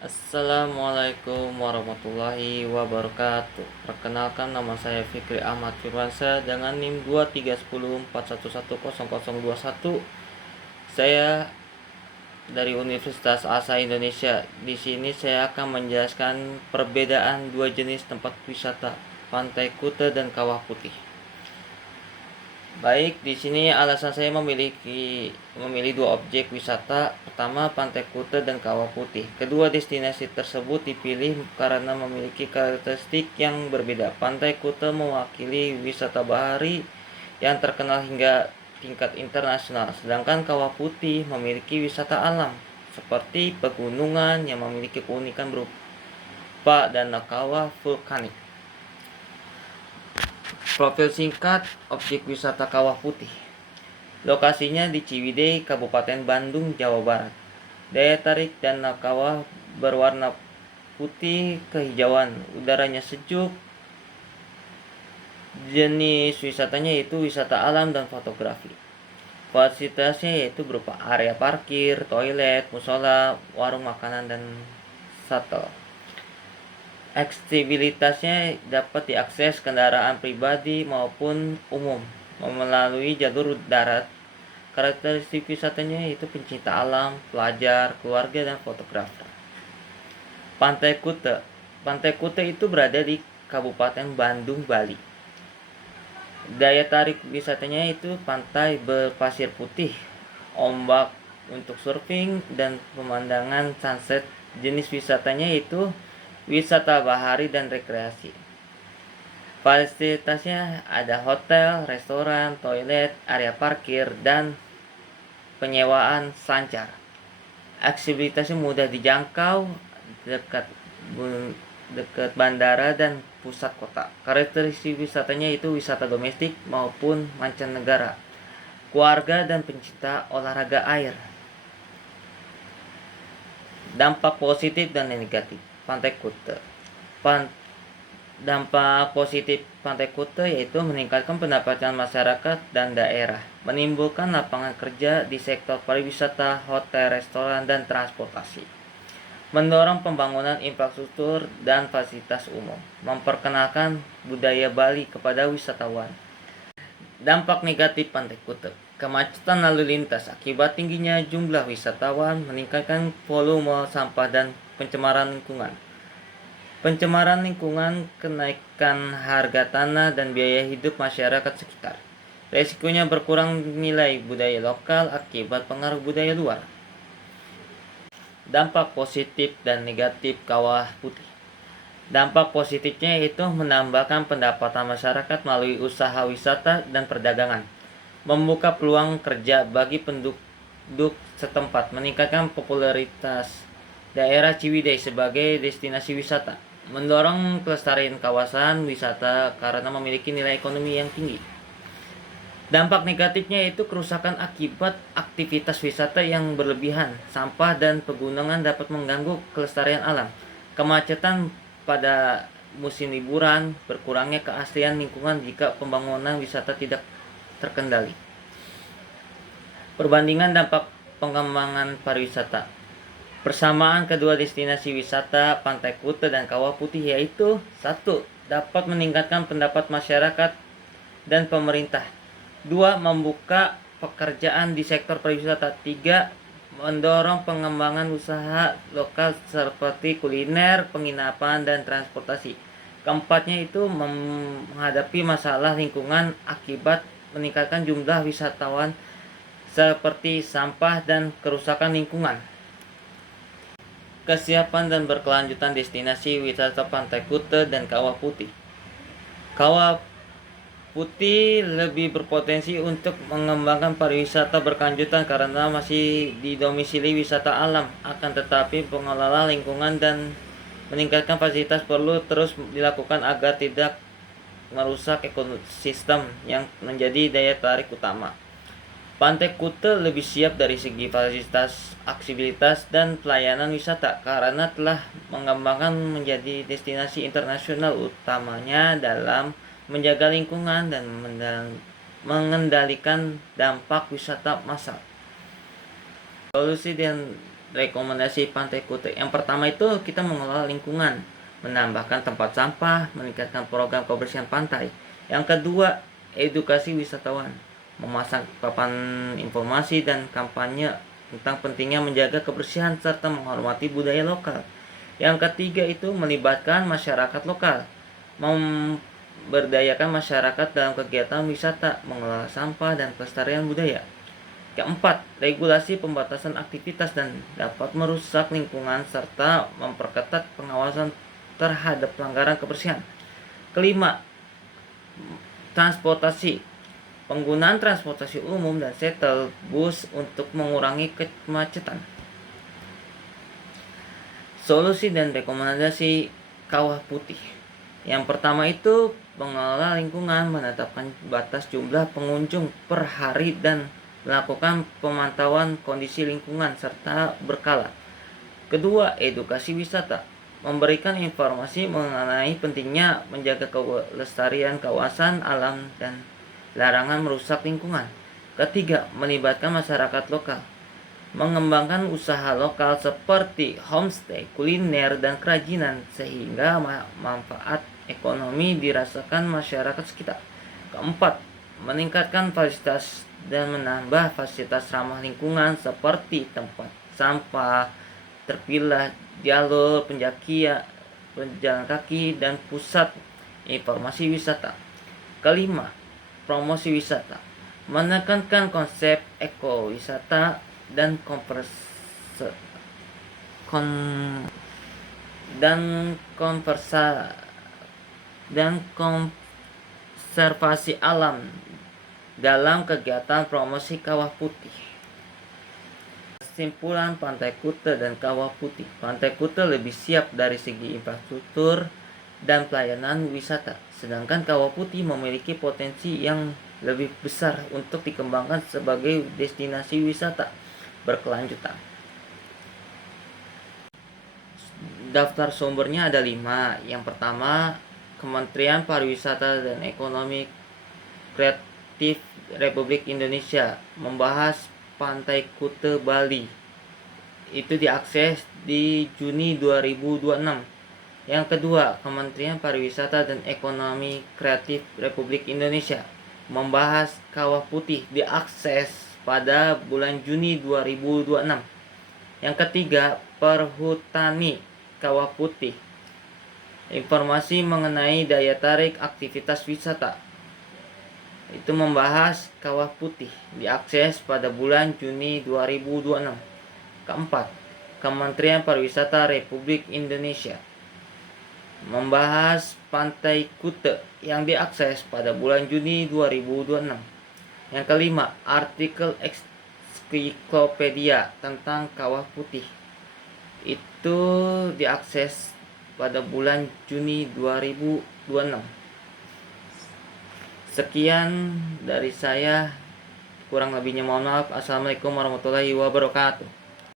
Assalamualaikum warahmatullahi wabarakatuh. Perkenalkan, nama saya Fikri Ahmad Firmansyah dengan NIM 23104110021. Saya dari Universitas Asa Indonesia. Di sini saya akan menjelaskan perbedaan dua jenis tempat wisata, Pantai Kuta dan Kawah Putih. Baik, di sini alasan saya memilih dua objek wisata. Pertama, Pantai Kuta dan Kawah Putih. Kedua destinasi tersebut dipilih karena memiliki karakteristik yang berbeda. Pantai Kuta mewakili wisata bahari yang terkenal hingga tingkat internasional, sedangkan Kawah Putih memiliki wisata alam seperti pegunungan yang memiliki keunikan berupa danau kawah vulkanik. Profil singkat objek wisata Kawah Putih. Lokasinya di Ciwidey, Kabupaten Bandung, Jawa Barat. Daya tarik danau kawah berwarna putih kehijauan, udaranya sejuk. Jenis wisatanya yaitu wisata alam dan fotografi. Fasilitasnya yaitu berupa area parkir, toilet, musola, warung makanan, dan shuttle. Aksesibilitasnya dapat diakses kendaraan pribadi maupun umum melalui jalur darat. Karakteristik wisatanya yaitu pencinta alam, pelajar, keluarga, dan fotografer. Pantai Kuta. Pantai Kuta itu berada di Kabupaten Bandung, Bali. Daya tarik wisatanya itu pantai berpasir putih, ombak untuk surfing, dan pemandangan sunset. Jenis wisatanya itu wisata bahari dan rekreasi. Fasilitasnya ada hotel, restoran, toilet, area parkir, dan penyewaan sancar. Aksesibilitasnya mudah dijangkau, dekat bandara dan pusat kota. Karakteristik wisatanya itu wisata domestik maupun mancanegara, keluarga, dan pencinta olahraga air. Dampak positif dan negatif Pantai Kuta. Dampak positif Pantai Kuta yaitu meningkatkan pendapatan masyarakat dan daerah, menimbulkan lapangan kerja di sektor pariwisata, hotel, restoran, dan transportasi, mendorong pembangunan infrastruktur dan fasilitas umum, memperkenalkan budaya Bali kepada wisatawan. Dampak negatif Pantai Kuta. Kemacetan lalu lintas akibat tingginya jumlah wisatawan, meningkatkan volume sampah, dan pencemaran lingkungan. Pencemaran lingkungan, kenaikan harga tanah, dan biaya hidup masyarakat sekitar. Resikonya berkurang nilai budaya lokal akibat pengaruh budaya luar. Dampak positif dan negatif Kawah Putih. Dampak positifnya yaitu menambahkan pendapatan masyarakat melalui usaha wisata dan perdagangan, membuka peluang kerja bagi penduduk setempat, meningkatkan popularitas daerah Ciwidey sebagai destinasi wisata, mendorong kelestarian kawasan wisata karena memiliki nilai ekonomi yang tinggi. Dampak negatifnya yaitu kerusakan akibat aktivitas wisata yang berlebihan, sampah, dan pegunungan dapat mengganggu kelestarian alam, kemacetan pada musim liburan, berkurangnya keaslian lingkungan jika pembangunan wisata tidak terkendali. Perbandingan dampak pengembangan pariwisata. Persamaan kedua destinasi wisata Pantai Kuta dan Kawah Putih yaitu 1. Dapat meningkatkan pendapat masyarakat dan pemerintah. 2. Membuka pekerjaan di sektor pariwisata. 3. Mendorong pengembangan usaha lokal seperti kuliner, penginapan, dan transportasi. Keempatnya itu menghadapi masalah lingkungan akibat meningkatkan jumlah wisatawan seperti sampah dan kerusakan lingkungan. Kesiapan dan berkelanjutan destinasi wisata Pantai Kuta dan Kawah Putih. Kawah Putih lebih berpotensi untuk mengembangkan pariwisata berkelanjutan karena masih didomisili wisata alam, akan tetapi pengelola lingkungan dan meningkatkan fasilitas perlu terus dilakukan agar tidak merusak ekosistem yang menjadi daya tarik utama. Pantai Kuta lebih siap dari segi fasilitas, aksesibilitas, dan pelayanan wisata karena telah mengembangkan menjadi destinasi internasional, utamanya dalam menjaga lingkungan dan mengendalikan dampak wisata massal. Solusi dan rekomendasi Pantai Kuta. Yang pertama itu kita mengelola lingkungan, menambahkan tempat sampah, meningkatkan program kebersihan pantai. Yang kedua, edukasi wisatawan, memasang papan informasi dan kampanye tentang pentingnya menjaga kebersihan serta menghormati budaya lokal. Yang ketiga itu melibatkan masyarakat lokal, memberdayakan masyarakat dalam kegiatan wisata, mengelola sampah dan pelestarian budaya. Keempat, regulasi pembatasan aktivitas dan dapat merusak lingkungan serta memperketat pengawasan terhadap pelanggaran kebersihan. Kelima, transportasi, penggunaan transportasi umum dan shuttle bus untuk mengurangi kemacetan. Solusi dan rekomendasi Kawah Putih. Yang pertama itu pengelola lingkungan menetapkan batas jumlah pengunjung per hari dan melakukan pemantauan kondisi lingkungan serta berkala. Kedua, edukasi wisata, memberikan informasi mengenai pentingnya menjaga kelestarian kawasan alam dan larangan merusak lingkungan. Ketiga, melibatkan masyarakat lokal, mengembangkan usaha lokal seperti homestay, kuliner, dan kerajinan sehingga manfaat ekonomi dirasakan masyarakat sekitar. Keempat, meningkatkan fasilitas dan menambah fasilitas ramah lingkungan seperti tempat sampah terpilah, jalur penjakian, penjalan kaki, dan pusat informasi wisata. Kelima, promosi wisata, menekankan konsep ekowisata dan konservasi alam dalam kegiatan promosi Kawah Putih. Kesimpulan Pantai Kuta dan Kawah Putih. Pantai Kuta lebih siap dari segi infrastruktur dan pelayanan wisata, sedangkan Kawah Putih memiliki potensi yang lebih besar untuk dikembangkan sebagai destinasi wisata berkelanjutan. Daftar sumbernya ada 5. Yang pertama, Kementerian Pariwisata dan Ekonomi Kreatif Republik Indonesia membahas Pantai Kuta Bali. Itu diakses di Juni 2026. Yang kedua, Kementerian Pariwisata dan Ekonomi Kreatif Republik Indonesia membahas Kawah Putih, diakses pada bulan Juni 2026. Yang ketiga, Perhutani Kawah Putih, informasi mengenai daya tarik aktivitas wisata. Itu membahas Kawah Putih, diakses pada bulan Juni 2026. Keempat, Kementerian Pariwisata Republik Indonesia membahas Pantai Kuta yang diakses pada bulan Juni 2026. Yang kelima, artikel ensiklopedia tentang Kawah Putih. Itu diakses pada bulan Juni 2026. Sekian dari saya, kurang lebihnya mohon maaf. Assalamualaikum warahmatullahi wabarakatuh.